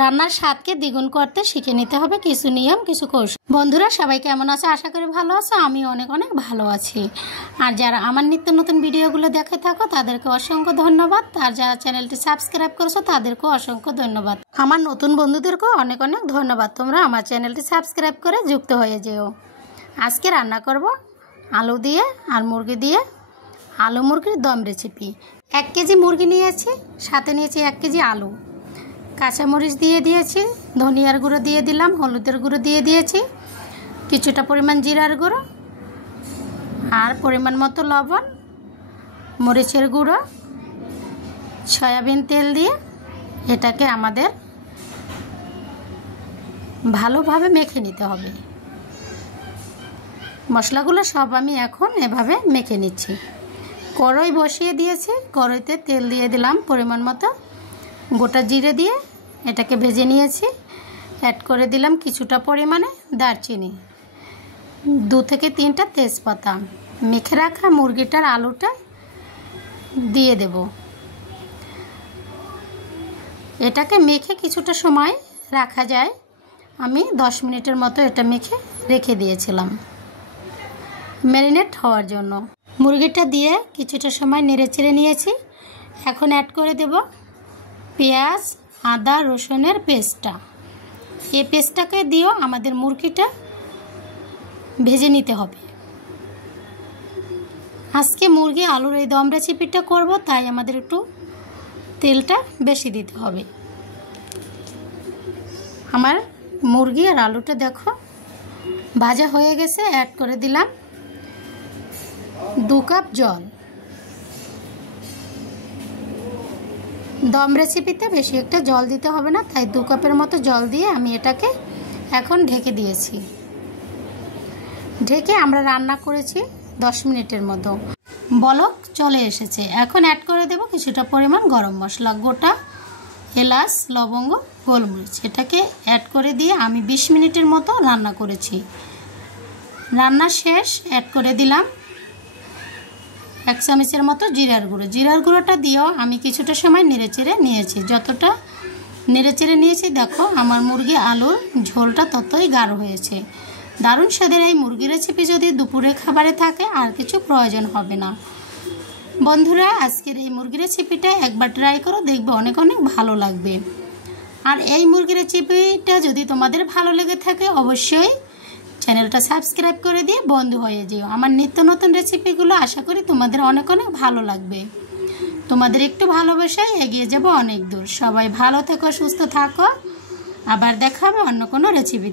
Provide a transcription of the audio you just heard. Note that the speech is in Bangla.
রান্নার স্বাদকে দ্বিগুণ করতে শিখে নিতে হবে কিছু নিয়ম, কিছু কৌশল। বন্ধুরা সবাই কেমন আছে? আশা করি ভালো আছে। আমি অনেক অনেক ভালো আছি। আর যারা আমার নিত্য নতুন ভিডিওগুলো দেখে থাকো তাদেরকে অসংখ্য ধন্যবাদ। আর যারা চ্যানেলটি সাবস্ক্রাইব করেছো তাদেরকেও অসংখ্য ধন্যবাদ। আমার নতুন বন্ধুদেরকেও অনেক অনেক ধন্যবাদ। তোমরা আমার চ্যানেলটি সাবস্ক্রাইব করে যুক্ত হয়ে যেও। আজকে রান্না করব আলু দিয়ে আর মুরগি দিয়ে আলু মুরগির দম রেসিপি। 1 কেজি মুরগি নিয়েছি, সাথে নিয়েছি 1 কেজি আলু, কাঁচামরিচ দিয়ে দিয়েছি, ধনিয়ার গুঁড়ো দিয়ে দিলাম, হলুদের গুঁড়ো দিয়ে দিয়েছি, কিছুটা পরিমাণ জিরার গুঁড়ো আর পরিমাণ মতো লবণ, মরিচের গুঁড়ো, সয়াবিন তেল দিয়ে এটাকে আমাদের ভালোভাবে মেখে নিতে হবে। মশলাগুলো সব আমি এখন এভাবে মেখে নিচ্ছি। কড়াই বসিয়ে দিয়েছি, কড়াইতে তেল দিয়ে দিলাম পরিমাণ মতো, গোটা জিরে দিয়ে এটাকে ভেজে নিয়েছি। অ্যাড করে দিলাম কিছুটা পরিমাণে দারচিনি, 2 থেকে 3টা তেজপাতা। মেখে রাখা মুরগিটার আলুটা দিয়ে দেব। এটাকে মেখে কিছুটা সময় রাখা যায়। আমি 10 মিনিটের মতো এটা মেখে রেখে দিয়েছিলাম ম্যারিনেট হওয়ার জন্য। মুরগিটা দিয়ে কিছুটা সময় নেড়েচেড়ে নিয়েছি। এখন অ্যাড করে দেব পেঁয়াজ, আদা, রসুনের পেস্টটা। এই পেস্টটাকে দিয়েও আমাদের মুরগিটা ভেজে নিতে হবে। আজকে মুরগি আলুর এই দম রেসিপিটা করব, তাই আমাদের একটু তেলটা বেশি দিতে হবে। আমার মুরগি আর আলুটা দেখো ভাজা হয়ে গেছে। অ্যাড করে দিলাম 2 কাপ জল। দম রেসিপিতে বেশি একটা জল দিতে হবে না, তাই 2 কাপের মতো জল দিয়ে আমি এটাকে এখন ঢেকে দিয়েছি। ঢেকে আমরা রান্না করেছি 10 মিনিটের মতো। বলক চলে এসেছে। এখন অ্যাড করে দেব কিছুটা পরিমাণ গরম মশলা, গোটা এলাচ, লবঙ্গ, গোলমরিচ। এটাকে অ্যাড করে দিয়ে আমি 20 মিনিটের মতো রান্না করেছি। রান্না শেষ। অ্যাড করে দিলাম 1 চামচের মতো জিরার গুঁড়ো। জিরার গুঁড়োটা দিয়েও আমি কিছুটা সময় নেড়েচেড়ে নিয়েছি। যতটা নেড়েচেড়ে নিয়েছি দেখো আমার মুরগি আলুর ঝোলটা ততই গাঢ় হয়েছে। দারুণ স্বাদের এই মুরগি রেসিপি যদি দুপুরের খাবারে থাকে আর কিছু প্রয়োজন হবে না। বন্ধুরা আজকের এই মুরগি রেসিপিটা একবার ট্রাই করো, দেখবে অনেক অনেক ভালো লাগবে। আর এই মুরগি রেসিপিটা যদি তোমাদের ভালো লেগে থাকে অবশ্যই চ্যানেলটা সাবস্ক্রাইব করে দিয়ে বন্ধু হয়ে যেও। আমার নিত্য নতুন রেসিপিগুলো আশা করি তোমাদের অনেক অনেক ভালো লাগবে। তোমাদের একটু ভালোবাসায় এগিয়ে যাব অনেক দূর। সবাই ভালো থেকো, সুস্থ থাকো। আবার দেখা হবে অন্য কোনো রেসিপি।